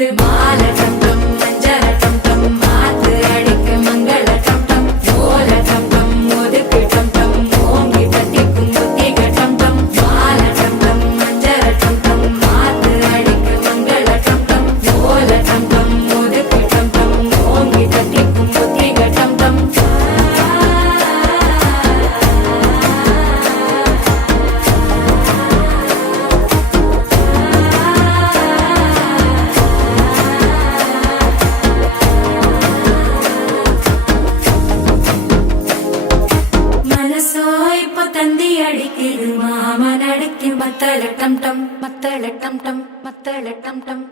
அடிக்குது மால டம் டம் மஞ்சள டம் டம் மாத்து அடிக்க மங்கள டம் டம் ஓல டம் டம் ஒதுக்கு டம் டம் ஓங்கி தட்டிக்கும் புத்திக டம் டம் மால டம் டம் மஞ்சள டம் டம் மாத்து அடிக்க மங்கள டம் டம் ஓல டம் டம் ஒதுக்கு டம் டம் ஓங்கி தட்டிக்கும் புத்திக டம் டம் தந்தி அடிக்குது மாமன் அடிக்கு மத்தள டம் டம் மத்தள டம் டம் மத்தள டம் டம்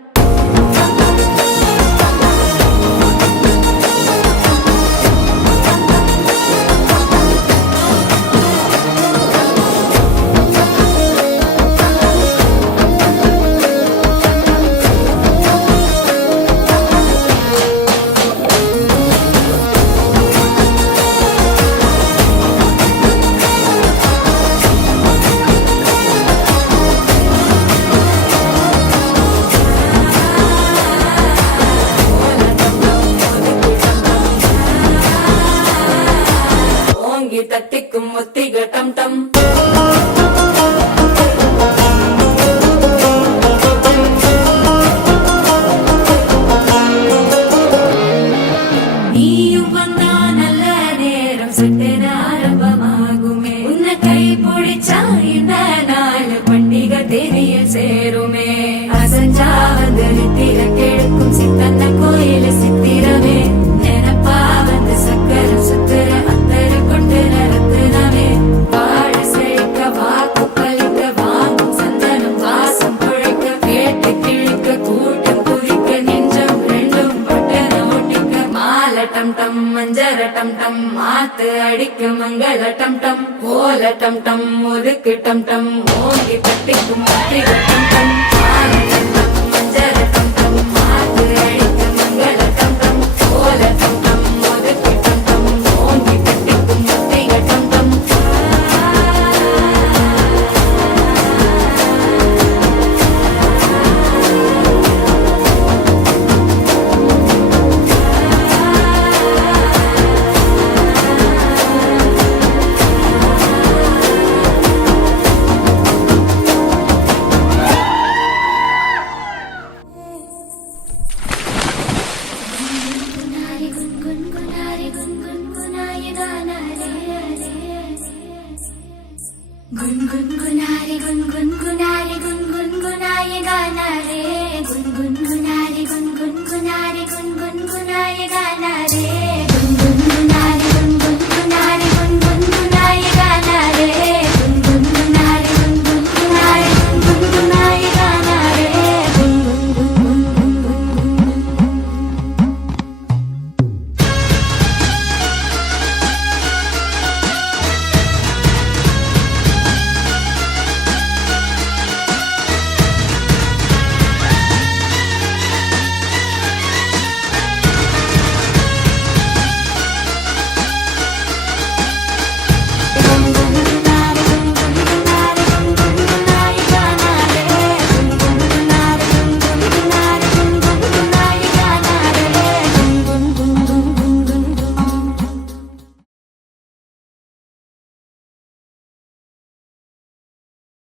தட்டிக்கும் ஒத்திக டம் டம் நீயும் வந்தா நல்ல நேரம் சட்டென ஆரம்பமாகுமே உன்னை கை பிடிச்சா இந்த நாள் பண்டிகை தேதியில் சேருமே அசஞ்சா வந்து நித்திர கெடுக்கும் சித்தன்ன கோயில சித்திரமே நினப்பா வந்து சக்கரம் சுத்துற டம் டம் மஞ்சர டம் டம் மாத்து அடிக்க மங்கள டம் டம் ஓல டம் டம் ஒதுக்கு டம் டம் ஓங்கி தட்டிக்கும் முத்திக டம் டம் டம் டம் மஞ்சர டம் டம் மாத்து அடிக்க மங்கள டம் டம் ஓல டம் டம் ஒதுக்கு டம் டம் ஓங்கி தட்டிக்கும் முத்திக டம் டம் गुनगुनारे गुनगुनारे गुनगुनाए गाना रे गुनगुनारे गुनगुनारे गुनगुनाए गाना रे